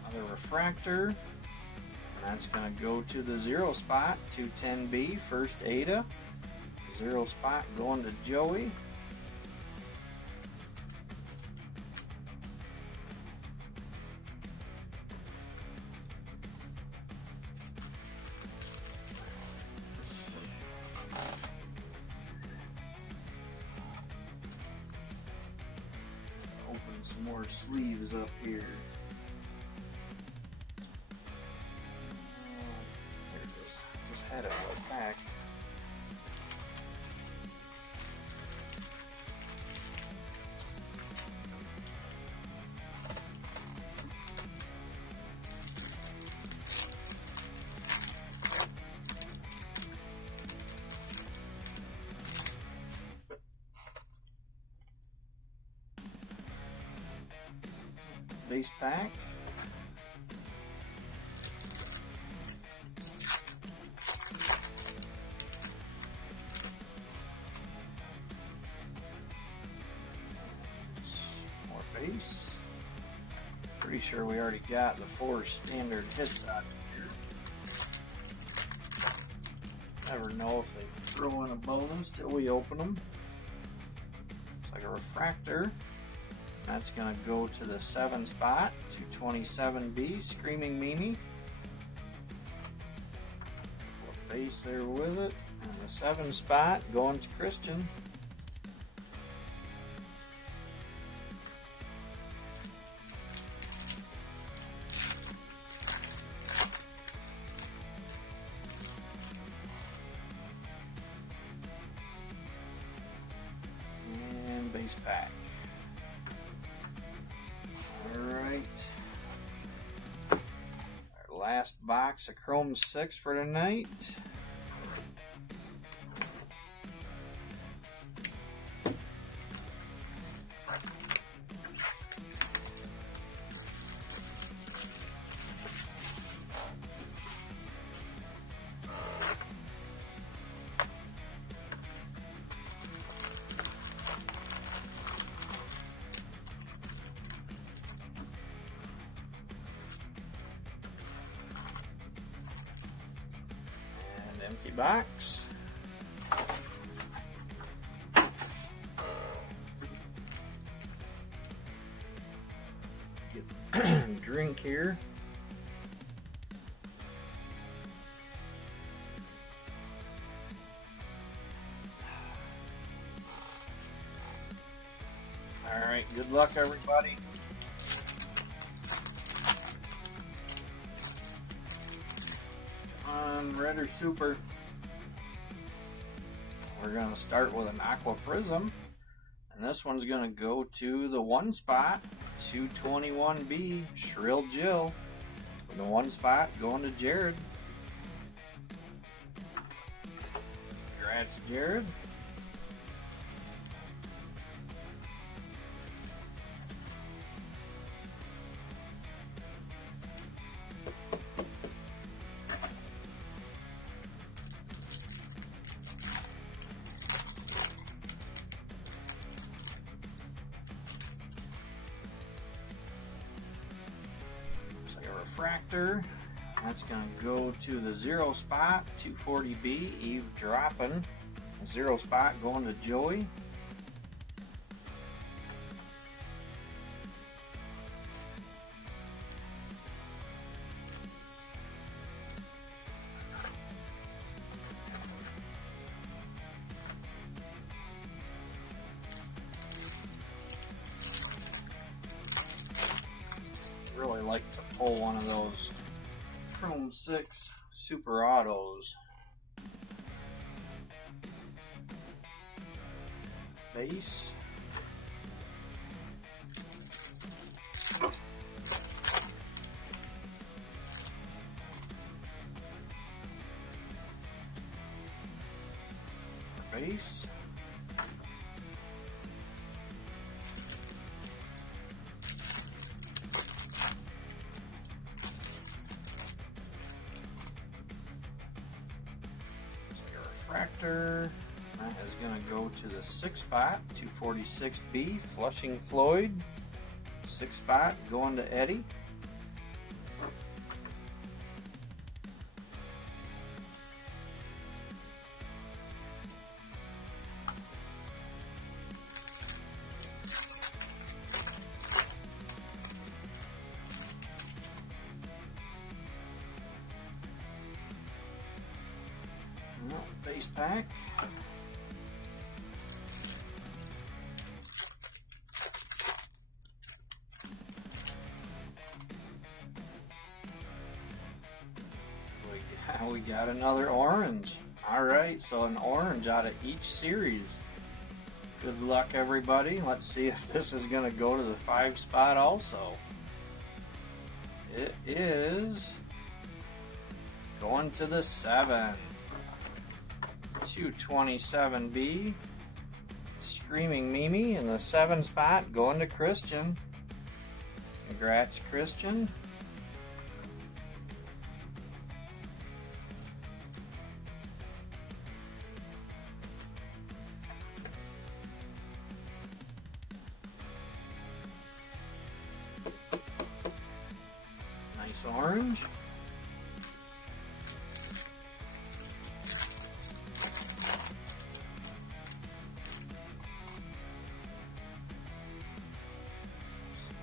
Another refractor. That's going to go to the 0 spot, 210B, first Ada. 0 spot going to Joey. Open some more sleeves up here. Had it all back. Base pack. Base. Pretty sure we already got the 4 standard hits out here. Never know if they throw in a bonus till we open them. It's like a refractor. That's going to go to the 7 spot, 227B, Screaming Mimi. Base there with it. And the 7 spot going to Christian. Base pack. Alright. Our last box of Chrome 6 for tonight. Empty box. Get drink here. All right, good luck everybody. Red or super. We're going to start with an Aqua Prism, and this one's going to go to the 1 spot, 221B, Shrill Jill. With the 1 spot going to Jared. Congrats, Jared. Refractor. That's going to go to the 0 spot, 240B, Eve dropping. 0 spot going to Joey. like to pull one of those Chrome 6 Super Autos. Base. Base. Refractor. That is going to go to the 6-spot, 246B, Flushing Floyd. 6-spot going to Eddie. Base pack. We got another orange. Alright, so an orange out of each series. Good luck, everybody. Let's see if this is going to go to the 5-spot also. It is going to the 7. 227B, Screaming Mimi in the 7-spot, going to Christian. Congrats, Christian. Nice orange.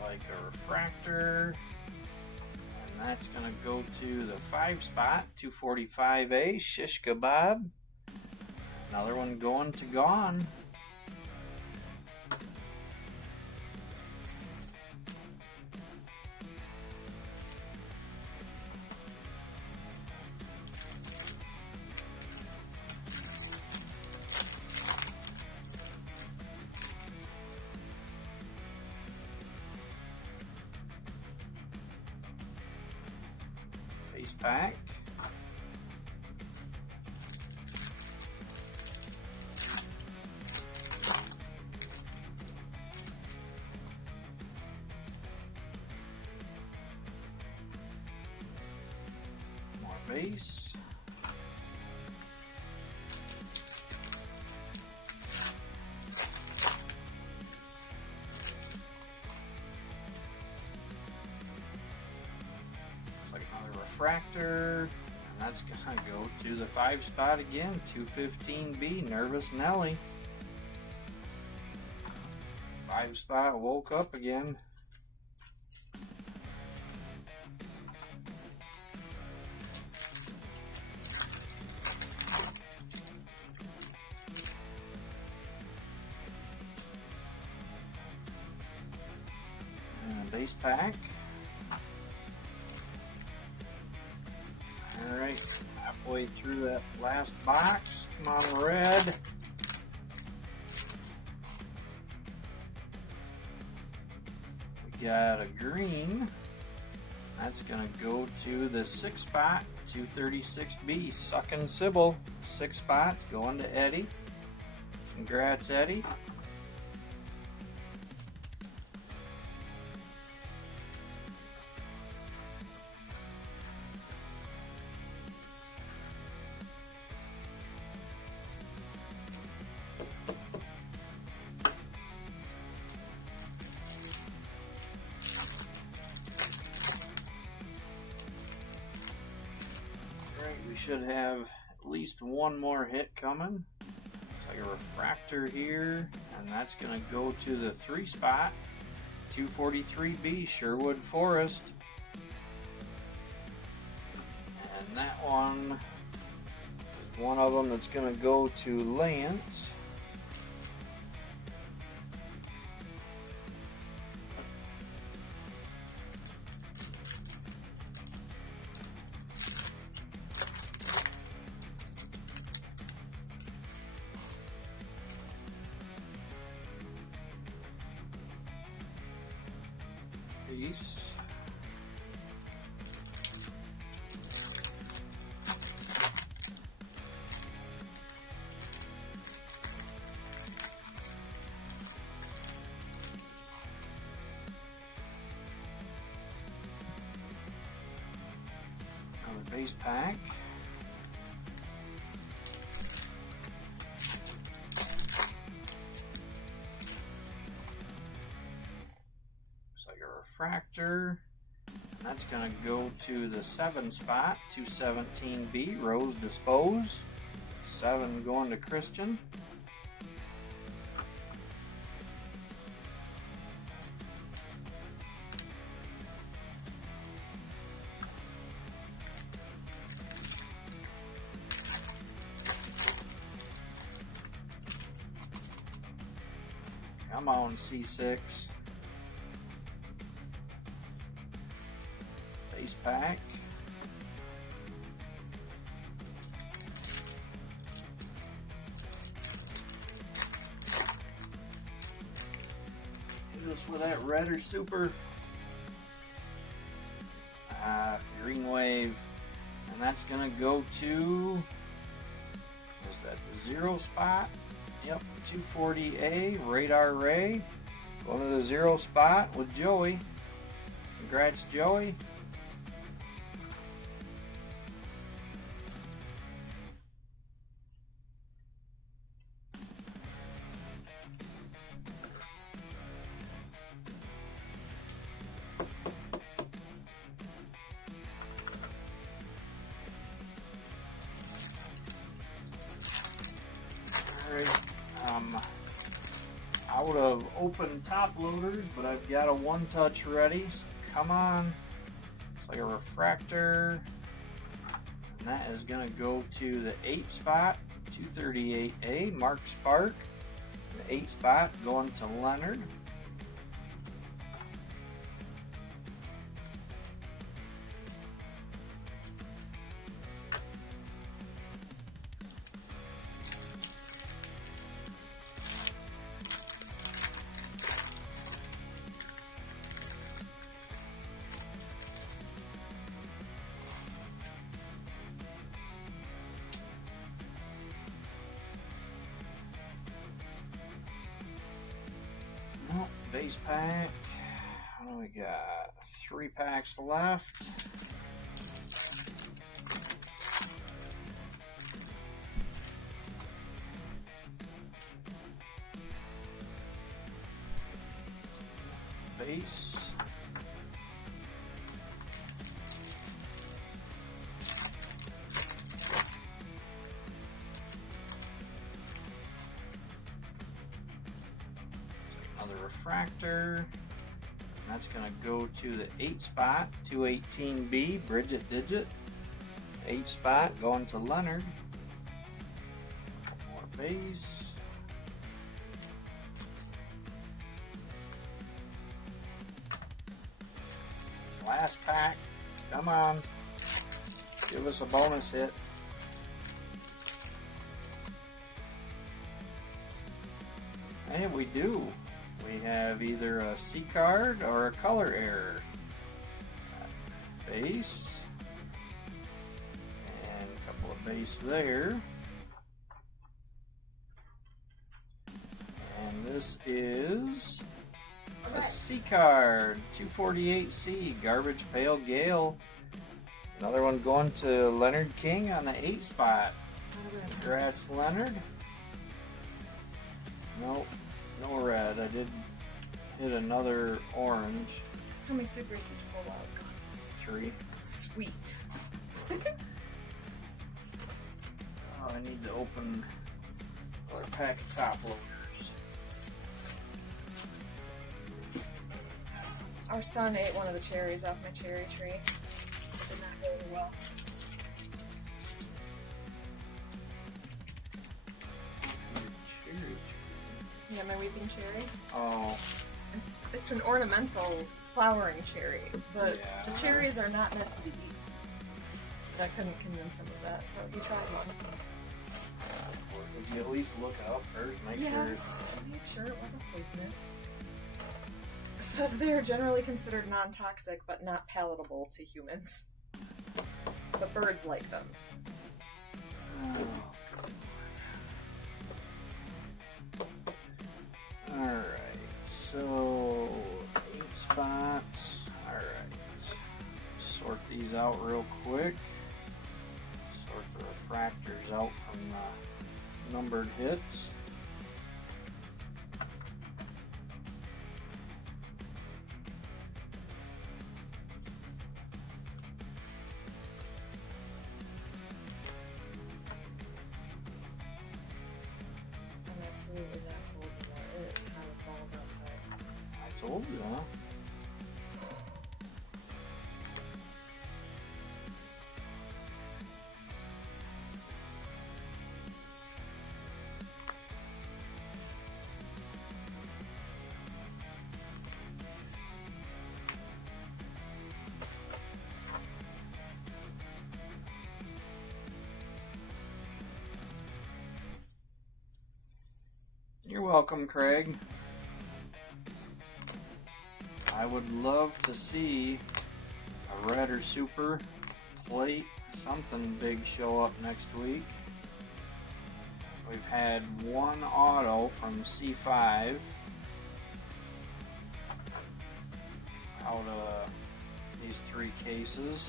Like a refractor, and that's going to go to the 5-spot, 245A, Shish Kebab. Another one going to Gone. Base pack. More base. Refractor, and that's gonna go to the 5-spot again, 215B, Nervous Nelly. 5-spot woke up again. And a base pack. Alright, halfway through that last box. Come on, red. We got a green. That's going to go to the 6-spot, 236B, Suckin' Sybil. 6 spots going to Eddie. Congrats, Eddie. We should have at least one more hit coming. Like a refractor here, and that's going to go to the 3-spot, 243B, Sherwood Forest. And that one is one of them that's going to go to Lance. Peace. Another base pack. Refractor, and that's going to go to the 7 spot, 217B, Rose Dispose, 7 going to Christian. Come on, C6. Base pack. Do this with that red or super. Green wave. And that's gonna go to, is that the 0 spot? Yep, 240A, Radar Ray. Going to the 0 spot with Joey. Congrats, Joey. Out of open top loaders, but I've got a one touch ready. So come on. It's like a refractor. And that is going to go to the 8 spot, 238A, Mark Spark. The 8 spot going to Leonard. Base pack. What do we got? 3 packs left. Base. Another refractor. And that's going to go to the 8 spot, 218B, Bridget Digit. 8 spot going to Leonard. More base. Last pack. Come on. Give us a bonus hit. And we do. We have either a C card or a color error. Base. And a couple of base there. And this is a C card. 248C, Garbage Pail Gale. Another one going to Leonard King on the 8 spot. Congrats, Leonard. Nope. No red. I did hit another orange. How many supers did you pull out? 3. Sweet. Oh, I need to open another pack of top loaders. Our son ate one of the cherries off my cherry tree. Did not go over well. Yeah, my weeping cherry. Oh. It's an ornamental flowering cherry, but Yeah. the cherries are not meant to be eaten. But I couldn't convince him of that, so he tried one. Would you at least look it up first? Make Yes, I made sure it wasn't poisonous. says they are generally considered non-toxic but not palatable to humans. But birds like them. Alright, so 8 spots. Alright. Sort these out real quick. Sort the refractors out from the numbered hits. I'm absolutely not cold anymore. It is hot as balls outside. I told you, huh? You're welcome, Craig. I would love to see a red or super plate, something big show up next week. We've had one auto from C5 out of these 3 cases.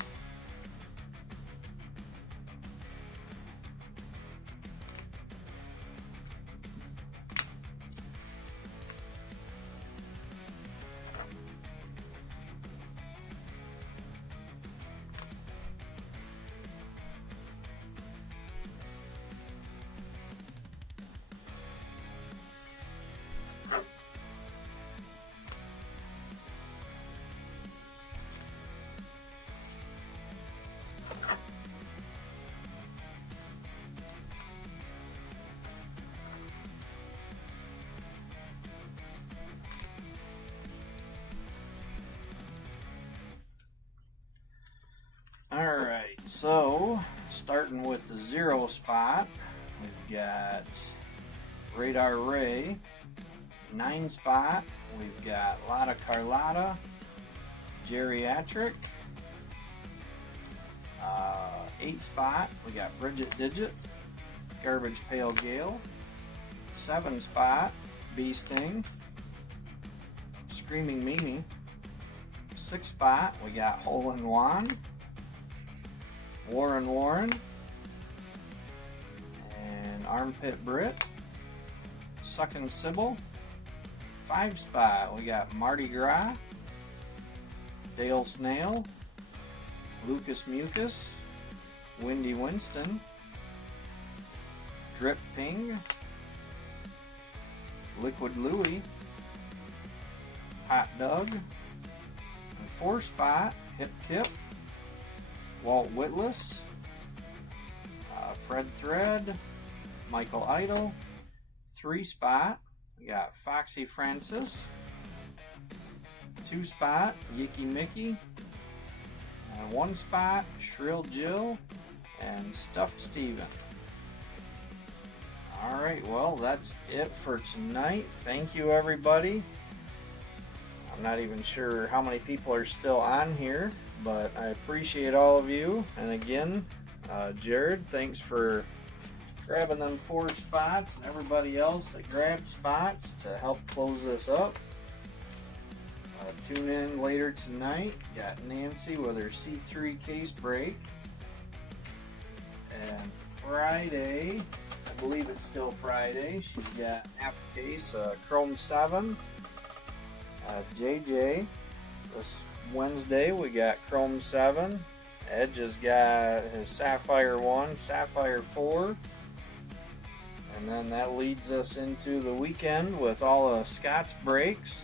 Alright, so starting with the 0 spot, we've got Radar Ray. 9 spot, we've got Lotta Carlotta, Geriatric. 8 spot, we got Bridget Digit, Garbage Pail Gale. 7 spot, Bee Sting, Screaming Mimi. 6 spot, we got Hole in One, Warren, and Armpit Brit, Suckin' Sybil. 5 spot, we got Mardi Gras, Dale Snail, Lucas Mucus, Windy Winston, Drip Ping, Liquid Louie, Hot Doug. And 4 spot, Hip Kip, Walt Whitless, Fred Thread, Michael Idle. 3 spot, we got Foxy Francis. 2 spot, Yicky Mickey. 1 spot, Shrill Jill and Stuffed Steven. Alright, well, that's it for tonight. Thank you, everybody. I'm not even sure how many people are still on here, but I appreciate all of you. And again, Jared, thanks for grabbing them 4 spots, and everybody else that grabbed spots to help close this up. Tune in later tonight. Got Nancy with her C3 case break. And Friday, I believe it's still Friday, she's got half a case Chrome 7. JJ, this Wednesday we got Chrome 7. Edge has got his Sapphire 1, Sapphire 4. And then that leads us into the weekend with all of Scott's breaks.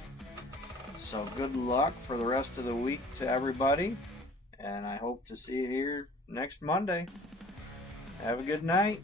So good luck for the rest of the week to everybody. And I hope to see you here next Monday. Have a good night.